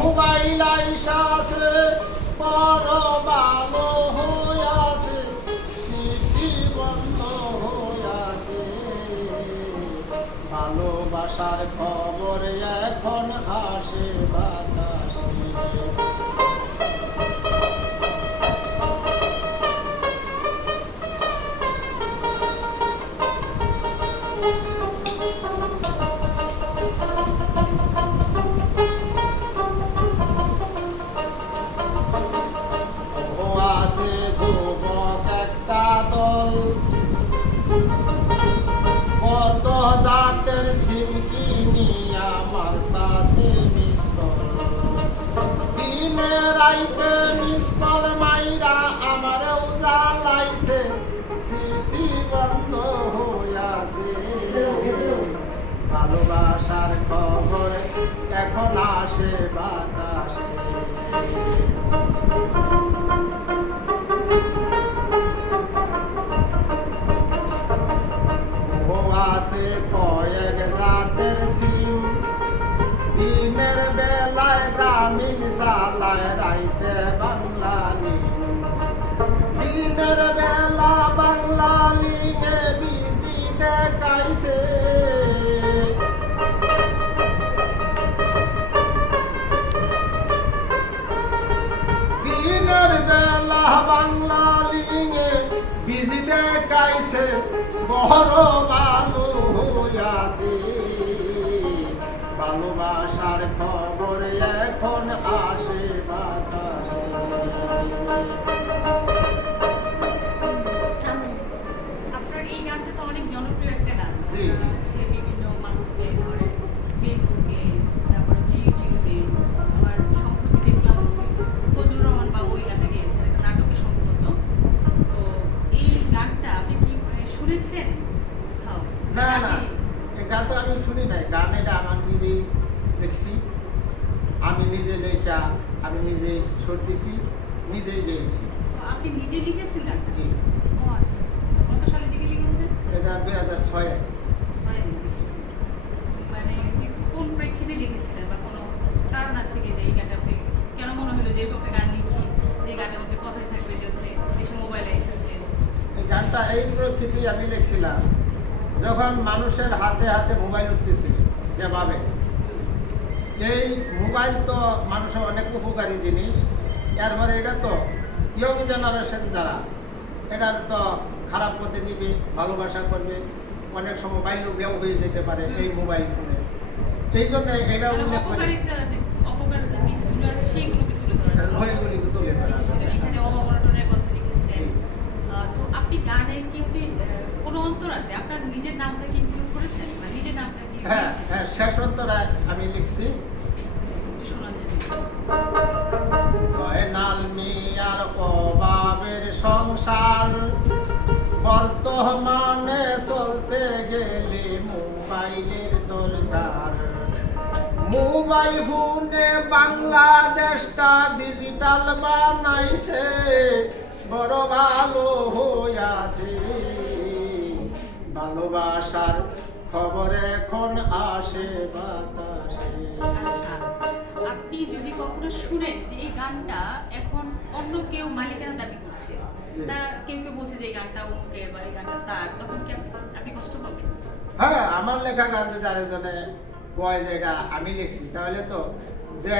Mobile আইসাছে বড় ভালো হইয়াছে সিটি বন্ধ হইয়াছে ভালোবাসার খবর এখন আসে বাতাসে। আসে বাতাসে আছে কয়েক জাতের সিম দিনের বেলায় গ্রামীণ সালায় রাইতে বাংলালি দিনের বেলা বাংলালি এ বিজি দেখাইছে দেখাইছে বড় ভালো শুনেছেন? কোথাও না না। এই গান তো আমি শুনি নাই। গান এটা আমার নিজেই লিখছি। আমি নিজে লেখা আমি নিজেই সুর দিছি নিজেই গেয়েছি। আপনি নিজে লিখেছেন গানটা? জি। ও আচ্ছা আচ্ছা আচ্ছা। কত সালে দিকে লিখেছেন? এটা দুই হাজার ছয়ে ছয় লিখেছেন। মানে কোন প্রেক্ষিতে লিখেছিলেন বা কোনো কারণ আছে কি যে এই গানটা আপনি কেন মনে হলো যে এরকম গান লিখি যে গানের এই এই প্রকৃতি আমি লিখছিলাম যখন মানুষের হাতে হাতে মোবাইল উঠতেছিল যেভাবে। এই মোবাইল তো মানুষের অনেক উপকারী জিনিস। এরপরে এটা তো ইয়ং জেনারেশন যারা এটার তো খারাপ পথে নিবে ভালোবাসা করবে। অনেক সময় বাইল ব্যয় হয়ে যেতে পারে এই মোবাইল ফোনে। সেই জন্য এটা উল্লেখ করে অপকারিতা যে অপকারিতা দিকগুলো আছে সেইগুলোকে তুলে ধরা ওইগুলিকে তুলে ধরা লিখেছিলেন এখানে অবমাননের কথা লিখেছেন জি। আহ, তো আপনি গানে কি হচ্ছে আহ, কোনো অন্তরাতে আপনার নিজের নামটা কি ইনক্লুড করেছেন বা নিজের নামটা কি হ্যাঁ দিয়েছেন? হ্যাঁ শেষ অন্তরায় আমি লিখছি। শোনান মিয়ার সংসার। বর্তমানে চলতে গেলে মোবাইলের দরকার। মোবাইল ফোনে বাংলাদেশটা ডিজিটাল বানাইছে, বড় ভালো হইয়াছে ভালোবাসার খবর এখন আসে বাতাসে। আচ্ছা আপনি যদি কখনো শুনেন যে এই গানটা এখন অন্য কেউ মালিকানা দাবি করছে। তা কেউ কেউ বলছে যে এই গানটা অমুকের বা এই গানটা তার তখন কি আপনি কষ্ট পাবেন? হ্যাঁ আমার লেখা গান যদি আরেকজনে কয় যে এটা আমি লিখছি তাহলে তো যে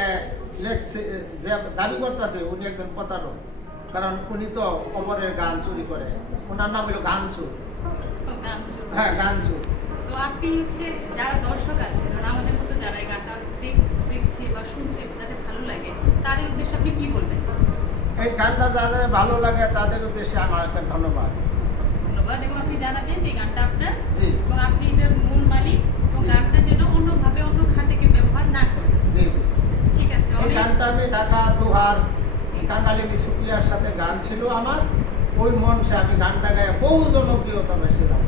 লেখছে যে দাবি করতেছে উনি একজন প্রতারক। কারণ উনি তো অপরের গান চুরি করে। ওনার নাম হলো গান চুর। হ্যাঁ গান চুর তো আপনি হচ্ছে যারা দর্শক আছে আমাদের মতো যারা এই গানটা দেখ- দেখছে বা শুনছে তাদের ভালো লাগে তাদের উদ্দেশ্যে আপনি কি বলবেন? এই গানটা যাদের ভালো লাগে তাদের উদ্দেশ্যে আমার একটা ধন্যবাদ। ধন্যবাদ এবং আপনি জানাবেন যে গানটা আপনার জি। এবং আপনি এটার মূল মালিক এবং গানটা যেন অন্যভাবে অন্য খাতে কেউ ব্যবহার না করে। জি জি ঠিক আছে এই গানটা আমি ঢাকা দুহার জি। কাঙ্গালিনী সুপিয়ার সাথে গান ছিল আমার। ওই মঞ্চে আমি গানটা গায়ে বহু জনপ্রিয়তা পেয়েছিলাম।